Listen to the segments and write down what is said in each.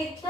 Okay.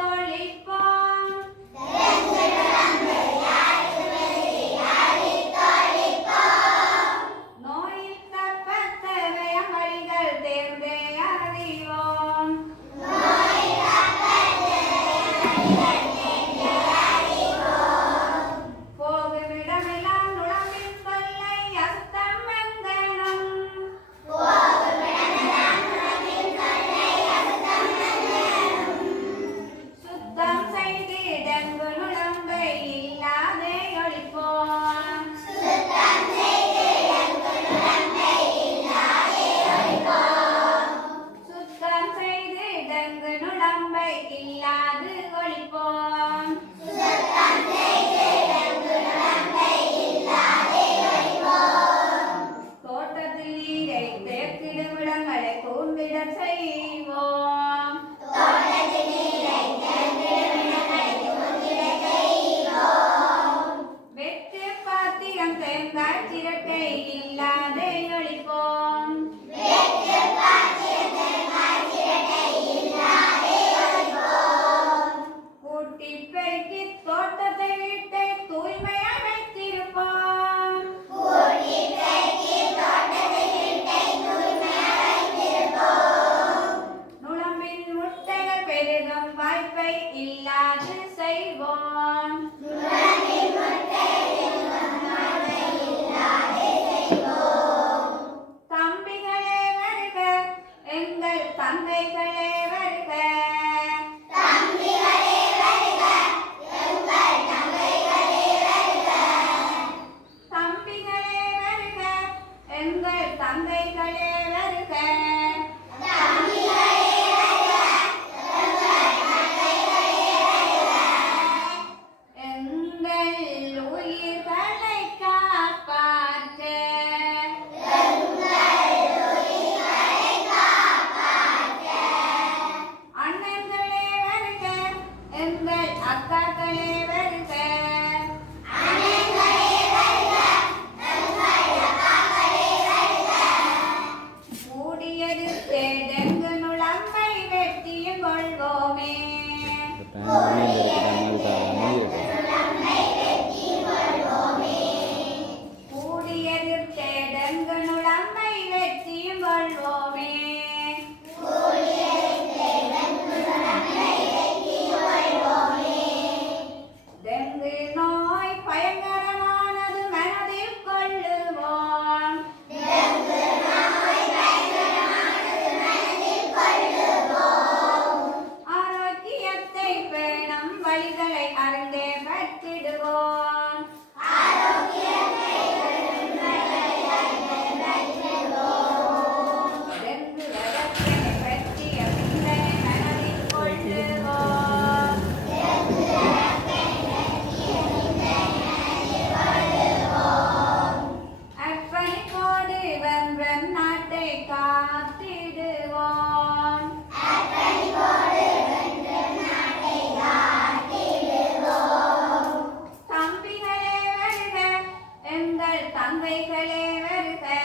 இல்லாது செய்வோம் தங்கள் தங்கைகளே வருக.